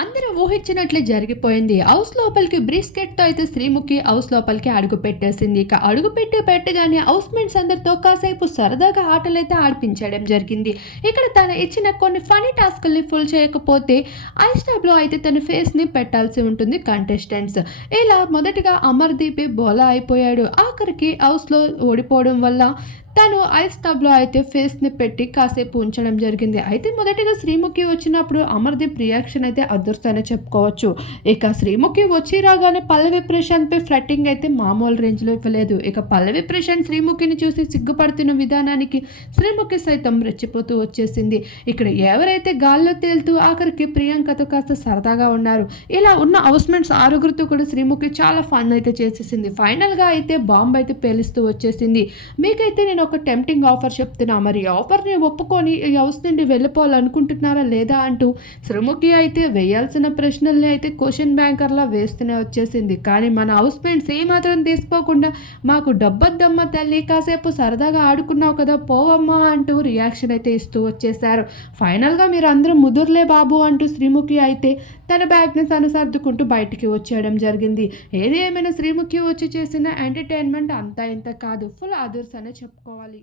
అందరూ ఊహించినట్లే జరిగిపోయింది. హౌస్ లోపలికి బ్రిస్కెట్తో అయితే శ్రీముఖి హౌస్ లోపలికి అడుగు పెట్టేసింది. ఇక అడుగు పెట్టి పెట్టగానే హౌస్ మేట్స్ అందరితో కాసేపు సరదాగా ఆటలు అయితే ఆడిపించడం జరిగింది. ఇక్కడ తను ఇచ్చిన కొన్ని ఫనీ టాస్క్ని ఫుల్ చేయకపోతే ఐస్ అయితే తన ఫేస్ని పెట్టాల్సి ఉంటుంది కంటెస్టెంట్స్. ఇలా మొదటిగా అమర్దీప్ బోలా అయిపోయాడు. ఆఖరికి హౌస్లో ఓడిపోవడం వల్ల తను ఐస్ టబ్లో అయితే ఫేస్ని పెట్టి కాసేపు ఉంచడం జరిగింది. అయితే మొదటిగా శ్రీముఖి వచ్చినప్పుడు అమర్దీప్ రియాక్షన్ అయితే అదృష్టనే చెప్పుకోవచ్చు. ఇక శ్రీముఖి వచ్చి రాగానే పల్లవి ప్రశాంత్పై ఫ్లట్టింగ్ అయితే మామూలు రేంజ్లో ఇవ్వలేదు. ఇక పల్లవి ప్రశాంత్ శ్రీముఖిని చూసి సిగ్గుపడుతున్న విధానానికి శ్రీముఖి సైతం రెచ్చిపోతూ వచ్చేసింది. ఇక్కడ ఎవరైతే గాల్లో తేలుతూ ఆఖరికి ప్రియాంకతో కాస్త సరదాగా ఉన్నారు. ఇలా ఉన్న హౌస్మెంట్స్ ఆరుగురితో కూడా శ్రీముఖి చాలా ఫన్ అయితే చేసేసింది. ఫైనల్గా అయితే బాంబు అయితే పేలుస్తూ వచ్చేసింది. మీకైతే నేను ఒక టెంప్టింగ్ ఆఫర్ చెప్తున్నా. మరి ఆఫర్ని ఒప్పుకొని ఈ హౌస్ నుండి వెళ్ళిపోవాలనుకుంటున్నారా లేదా అంటూ శ్రీముఖి అయితే వేయాల్సిన ప్రశ్నల్ని అయితే క్వశ్చన్ బ్యాంకర్లా వేస్తూనే వచ్చేసింది. కానీ మన హౌస్ మేట్స్ ఏమాత్రం తీసుకోకుండా మాకు డబ్బద్దమ్మ తల్లి కాసేపు సరదాగా ఆడుకున్నావు కదా పోవమ్మా అంటూ రియాక్షన్ అయితే ఇస్తూ వచ్చేసారు ఫైనల్గా మీరు అందరూ ముదుర్లే బాబు అంటూ శ్రీముఖి అయితే తన బ్యాగ్ని తను సర్దుకుంటూ బయటికి వచ్చేయడం జరిగింది. ఏది ఏమైనా శ్రీముఖి వచ్చి చేసిన ఎంటర్టైన్మెంట్ అంతా ఇంత కాదు. ఫుల్ అదర్స్ అనే చెప్పుకోవాలి.